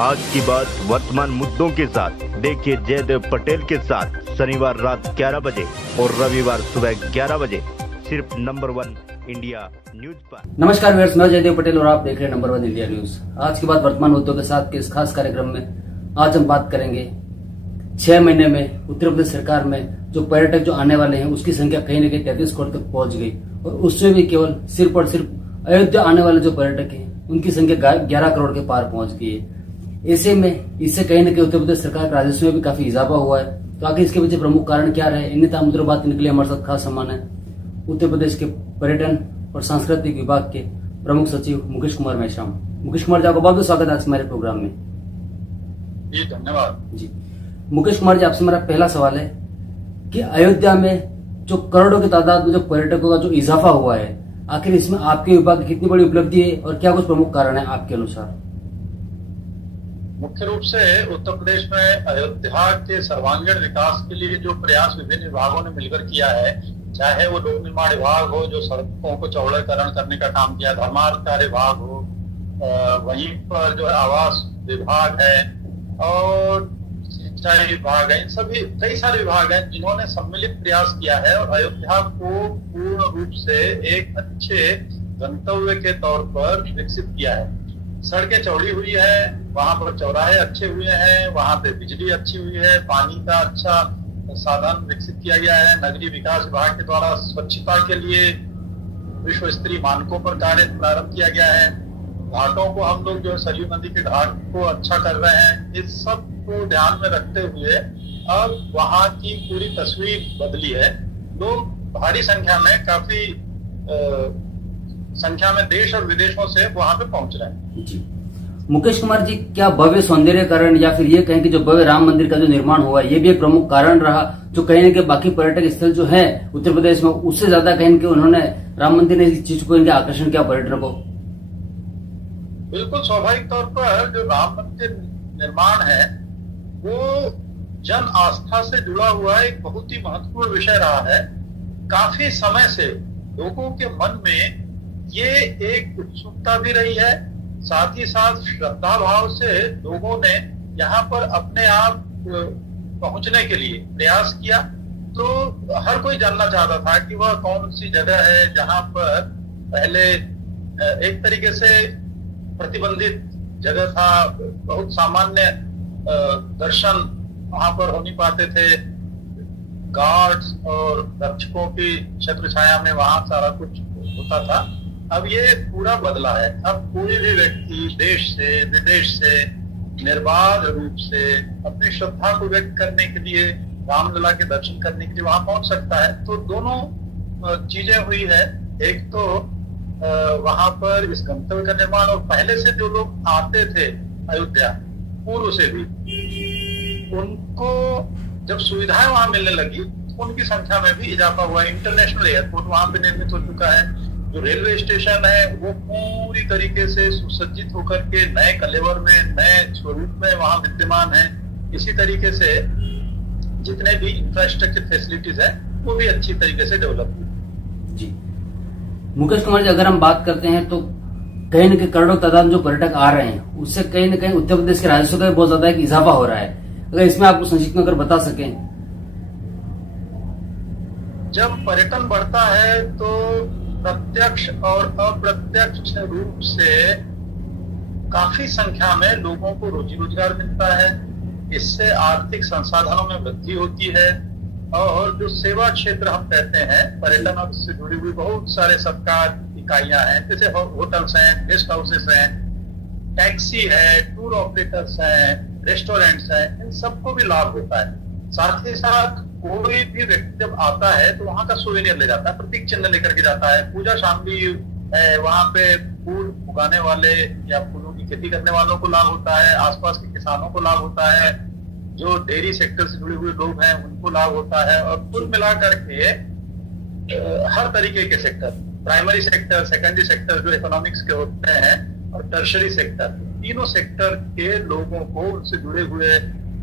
आज की बात वर्तमान मुद्दों के साथ देखिए जयदेव पटेल के साथ शनिवार रात 11 बजे और रविवार सुबह 11 बजे सिर्फ नंबर 1 इंडिया न्यूज पर। नमस्कार व्यूअर्स, मैं जयदेव पटेल और आप देख रहे हैं नंबर 1 इंडिया न्यूज। आज की बात वर्तमान मुद्दों के साथ के इस खास कार्यक्रम में आज हम बात करेंगे 6 महीने में उत्तर प्रदेश सरकार में जो पर्यटक जो आने वाले हैं उसकी संख्या कहीं न कहीं 33 करोड़ तक पहुंच गई और उसमें भी केवल सिर्फ और सिर्फ अयोध्या आने वाले जो पर्यटक हैं उनकी संख्या 11 करोड़ के पार पहुंच गई है। ऐसे में इससे कहीं न कहीं उत्तर प्रदेश सरकार के राजस्व में भी काफी इजाफा हुआ है। तो आखिर इसके पीछे प्रमुख कारण क्या रहे, इन तमाम मुद्दों बात करने के लिए हमारे साथ खास सम्मान है उत्तर प्रदेश के पर्यटन और सांस्कृतिक विभाग के प्रमुख सचिव मुकेश कुमार मेश्राम। मुकेश कुमार जी, आपका बहुत बहुत स्वागत है आज हमारे प्रोग्राम में। जी धन्यवाद। जी मुकेश कुमार जी, आपसे मेरा पहला सवाल है कि अयोध्या में जो करोड़ों की तादाद में जो पर्यटकों का जो इजाफा हुआ है, आखिर इसमें आपके विभाग की कितनी बड़ी उपलब्धि है और क्या कुछ प्रमुख कारण है आपके अनुसार? मुख्य रूप से उत्तर प्रदेश में अयोध्या के सर्वांगीण विकास के लिए जो प्रयास विभिन्न विभागों ने मिलकर किया है, चाहे वो लोक निर्माण विभाग हो जो सड़कों को चौड़ीकरण करने का काम किया, धर्मार्थ कार्य विभाग हो, वहीं पर जो है आवास विभाग है और सिंचाई विभाग है, इन सभी कई सारे विभाग हैं जिन्होंने सम्मिलित प्रयास किया है और अयोध्या को पूर्ण रूप से एक अच्छे गंतव्य के तौर पर विकसित किया है। सड़कें चौड़ी हुई है, वहां पर चौराहे अच्छे हुए हैं, वहां पे बिजली अच्छी हुई है, पानी का अच्छा साधन विकसित किया गया है। नगरीय विकास विभाग के द्वारा स्वच्छता के लिए विश्व स्तरीय मानकों पर कार्य प्रारंभ किया गया है। घाटों को हम लोग जो सरयू नदी के घाट को अच्छा कर रहे हैं। इस सब को ध्यान में रखते हुए अब वहां की पूरी तस्वीर बदली है। लोग भारी संख्या में काफी संख्या में देश और विदेशों से वहां पे पहुंच रहे हैं। जी मुकेश कुमार जी, क्या भव्य सौंदर्यकरण या फिर ये कहें कि जो भव्य राम मंदिर का जो निर्माण हुआ ये भी एक प्रमुख कारण रहा जो कहीं ना कहीं बाकी पर्यटक स्थल जो है उत्तर प्रदेश में उससे ज्यादा कहीं कि उन्होंने राम मंदिर ने इस चीज को इनके आकर्षण किया पर्यटकों को? बिल्कुल स्वाभाविक तौर पर जो राम मंदिर निर्माण है वो जन आस्था से जुड़ा हुआ एक बहुत ही महत्वपूर्ण विषय रहा है। काफी समय से लोगों के मन में ये एक उत्सुकता भी रही है, साथ ही साथ श्रद्धा भाव से लोगों ने यहाँ पर अपने आप पहुंचने के लिए प्रयास किया। तो हर कोई जानना चाहता था कि वह कौन सी जगह है जहाँ पर पहले एक तरीके से प्रतिबंधित जगह था, बहुत सामान्य दर्शन वहां पर हो नहीं पाते थे, गार्ड्स और रक्षकों की छत्र छाया में वहां सारा कुछ होता था। अब ये पूरा बदला है। अब कोई भी व्यक्ति देश से विदेश से निर्बाध रूप से अपनी श्रद्धा को व्यक्त करने के लिए, रामलला के दर्शन करने के लिए वहां पहुंच सकता है। तो दोनों चीजें हुई है। एक तो वहां पर इस गंतव्य का निर्माण और पहले से जो लोग आते थे अयोध्या पूर्व से भी, उनको जब सुविधाएं वहां मिलने लगी तो उनकी संख्या में भी इजाफा हुआ। इंटरनेशनल एयरपोर्ट वहां पे निर्मित हो चुका है। जो रेलवे स्टेशन है वो पूरी तरीके से सुसज्जित होकर के नए कलेवर में, नए स्वरूप में वहां विद्यमान है। इसी तरीके से जितने भी इंफ्रास्ट्रक्चर फैसिलिटीज है वो भी अच्छी तरीके से डेवलप हुई। जी मुकेश कुमार जी, अगर हम बात करते हैं तो कहीं न कहीं करोड़ों तादाद में जो पर्यटक आ रहे हैं उससे कहीं न कहीं उत्तर प्रदेश के राजस्व का बहुत ज्यादा एक इजाफा हो रहा है। अगर इसमें आपको संक्षिप्त में अगर बता सकें। जब पर्यटन बढ़ता है तो प्रत्यक्ष और अप्रत्यक्ष रूप से काफी संख्या में लोगों को रोजी रोजगार मिलता है। इससे आर्थिक संसाधनों में वृद्धि होती है और जो सेवा क्षेत्र हम कहते हैं पर्यटन से जुड़ी हुई बहुत सारे सरकार इकाइयां हैं, जैसे होटल्स हैं, गेस्ट हाउसेस हैं, टैक्सी है, टूर ऑपरेटर्स हैं, रेस्टोरेंट्स हैं, इन सबको भी लाभ होता है। साथ ही साथ कोई भी व्यक्ति जब आता है तो वहां का सोवेनियर ले जाता है, प्रतीक चिन्ह लेकर के जाता है। पूजा शामिल है, वहां पे फूल उगाने वाले या फूलों की खेती करने वालों को लाभ होता है, आसपास के किसानों को लाभ होता है, जो डेयरी सेक्टर से जुड़े हुए लोग हैं उनको लाभ होता है। और कुल मिलाकर के हर तरीके के sector, primary sector, secondary sector जो इकोनॉमिक्स के होते हैं और टर्शरी सेक्टर, तीनों सेक्टर के लोगों को उनसे जुड़े हुए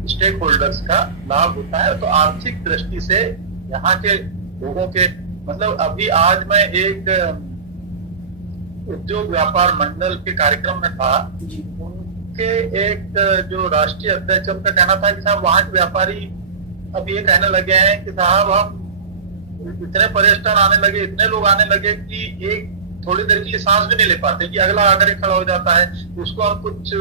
स्टेक होल्डर्स का लाभ होता है। तो आर्थिक दृष्टि से यहाँ के लोगों के मतलब अभी आज मैं एक उद्योग व्यापार मंडल के कार्यक्रम में था, के एक जो राष्ट्रीय अध्यक्ष, उनका कहना था कि साहब वहां के व्यापारी अब ये कहने लगे हैं कि साहब हम इतने पर्यटन आने लगे, इतने लोग आने लगे कि एक थोड़ी देर के लिए सांस भी नहीं ले पाते, कि अगला आकर खड़ा हो जाता है, उसको हम कुछ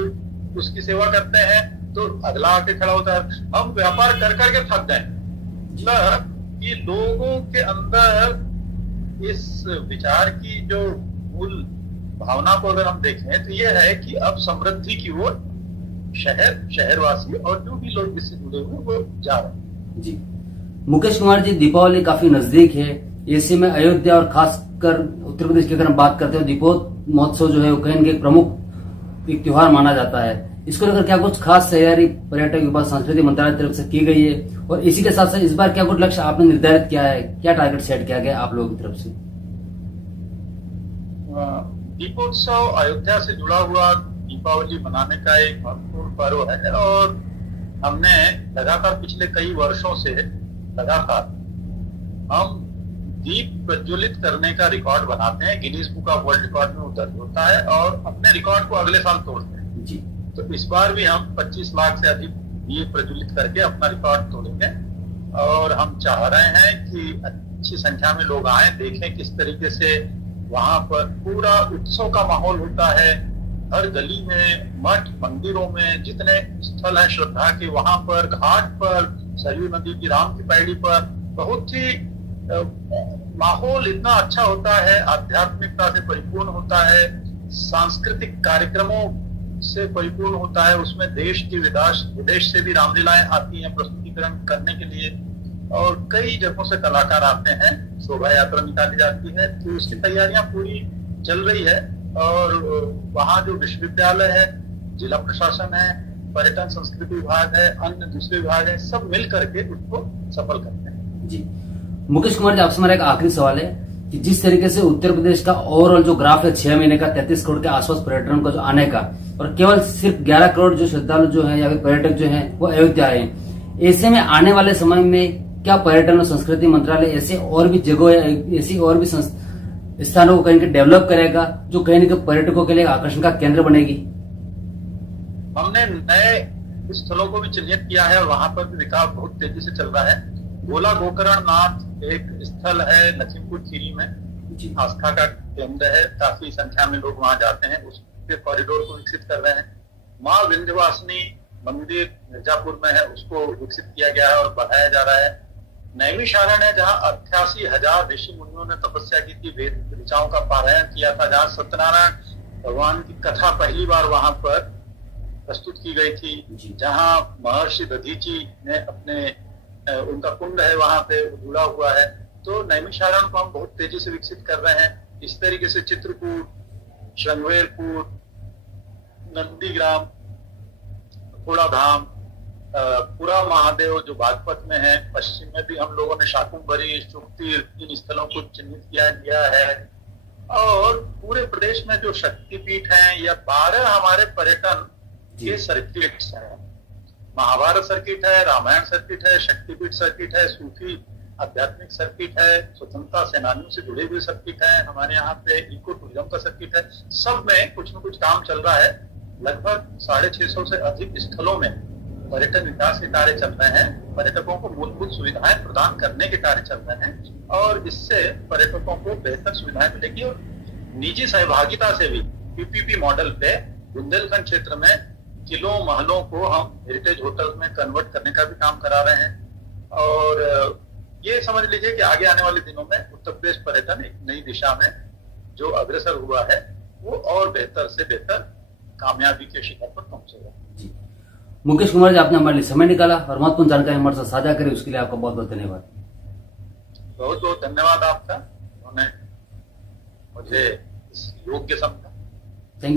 उसकी सेवा करते हैं तो अगला आके खड़ा होता है। हम व्यापार कर करके थक गए। मतलब कि लोगों के अंदर इस विचार की जो मूल भावना को अगर हम देखें तो यह है कि अब समृद्धि की ओर शहरवासी और जो भी लोग इससे जुड़े हुए वो जा रहे हैं। जी मुकेश कुमार जी, दीपावली काफी नजदीक है, ऐसे में अयोध्या और खासकर उत्तर प्रदेश की अगर हम बात करते हैं, दीपोत्सव महोत्सव जो है वो कहीं एक प्रमुख एक त्योहार माना जाता है। इसको लेकर क्या कुछ खास तैयारी पर्यटक विभाग सांस्कृतिक मंत्रालय की तरफ से की गई है, और इसी के साथ साथ इस बार क्या कुछ लक्ष्य आपने निर्धारित किया है, क्या टारगेट सेट किया गया आप लोगों की तरफ से? दीपोत्सव अयोध्या से जुड़ा हुआ दीपावली मनाने का एक महत्वपूर्ण पर्व है, और हमने लगातार पिछले कई वर्षों से लगातार हम दीप प्रज्वलित करने का रिकॉर्ड बनाते हैं, Guinness book of world record में दर्ज होता है, और अपने रिकॉर्ड को अगले साल तोड़ते हैं जी। तो इस बार भी हम 25 लाख से अधिक दीप प्रज्वलित करके अपना रिकॉर्ड तोड़ेंगे, और हम चाह रहे हैं कि अच्छी संख्या में लोग आए, देखें किस तरीके से वहां पर पूरा उत्सव का माहौल होता है। हर गली में, मठ मंदिरों में, जितने स्थल है श्रद्धा के, वहां पर घाट पर, सरयू नदी की राम की पैड़ी पर बहुत ही माहौल इतना अच्छा होता है, आध्यात्मिकता से परिपूर्ण होता है, सांस्कृतिक कार्यक्रमों से परिपूर्ण होता है। उसमें देश की विदेश से भी रामलीलाएं आती हैं प्रस्तुतिकरण करने के लिए, और कई जगहों से कलाकार आते हैं, शोभा यात्रा निकाली जाती है। तो उसकी तैयारियां पूरी चल रही है, और वहाँ जो विश्वविद्यालय है, जिला प्रशासन है, पर्यटन संस्कृति विभाग है, अन्य दूसरे विभाग है, सब मिल करके उसको सफल करते हैं। जी मुकेश कुमार जी, आपसे मेरा एक आखिरी सवाल है कि जिस तरीके से उत्तर प्रदेश का ओवरऑल जो ग्राफ है 6 महीने का 33 करोड़ के आसपास पर्यटन का जो आने का, और केवल सिर्फ 11 करोड़ जो श्रद्धालु जो है या फिर पर्यटक जो है वो अयोध्या आए, ऐसे में आने वाले समय में क्या पर्यटन और संस्कृति मंत्रालय ऐसे और भी जगह, ऐसी और भी स्थानों को कहीं डेवलप करेगा जो कहीं न कहीं पर्यटकों के लिए आकर्षण का केंद्र बनेगी? हमने नए स्थलों को भी चिन्हित किया है, और वहां पर भी विकास बहुत तेजी से चल रहा है। गोला गोकर्ण नाथ एक स्थल है लखीमपुर खीरी में, आस्था का केंद्र है, काफी संख्या में लोग वहां जाते हैं, उसके कॉरिडोर को विकसित कर रहे हैं। माँ विंध्यवासिनी मंदिर मिर्जापुर में है, उसको विकसित किया गया है और बढ़ाया जा रहा है। नैमिषारण्य है, जहाँ 88,000 ऋषि मुनियों ने तपस्या की थी, वेद ऋचाओं का पारायण किया था, जहाँ सत्यनारायण भगवान की कथा पहली बार वहां पर प्रस्तुत की गई थी, जहाँ महर्षि दधीची ने अपने उनका कुंड है वहां पे जुड़ा हुआ है। तो नैमिषारण्य को हम बहुत तेजी से विकसित कर रहे हैं। इस तरीके से चित्रकूट, श्रृंगवेरपुर, नंदीग्राम, थोड़ा धाम, पुरा महादेव जो बागपत में है, पश्चिम में भी हम लोगों ने शाकुंभरी, शुक्तीर्थ, इन स्थलों को चिन्हित किया गया है। और पूरे प्रदेश में जो शक्तिपीठ हैं या 12 हमारे पर्यटन के सर्किट्स हैं, महाभारत सर्किट है, रामायण सर्किट है, शक्तिपीठ सर्किट है, सूफी आध्यात्मिक सर्किट है, स्वतंत्रता सेनानियों से जुड़े हुए सर्किट है, हमारे यहाँ पे इको टूरिज्म का सर्किट है। सब में कुछ न कुछ काम चल रहा है। लगभग 650 से अधिक स्थलों में पर्यटन विकास के कार्य चल रहे हैं, पर्यटकों को मूलभूत सुविधाएं प्रदान करने के कार्य चल रहे हैं, और इससे पर्यटकों को बेहतर सुविधाएं मिलेगी। और निजी सहभागिता से भी पीपीपी मॉडल पे बुंदेलखंड क्षेत्र में किलों महलों को हम हेरिटेज होटल में कन्वर्ट करने का भी काम करा रहे हैं। और ये समझ लीजिए कि आगे आने वाले दिनों में उत्तर प्रदेश पर्यटन एक नई दिशा में जो अग्रसर हुआ है वो और बेहतर से बेहतर कामयाबी के शिखर पर पहुंचेगा। जी मुकेश कुमार जी, आपने हमारे लिए समय निकाला और महत्वपूर्ण जानकारी हमारे साथ साझा करी, उसके लिए आपका बहुत बहुत धन्यवाद। बहुत बहुत धन्यवाद आपका, उन्होंने मुझे इस योग्य समझा।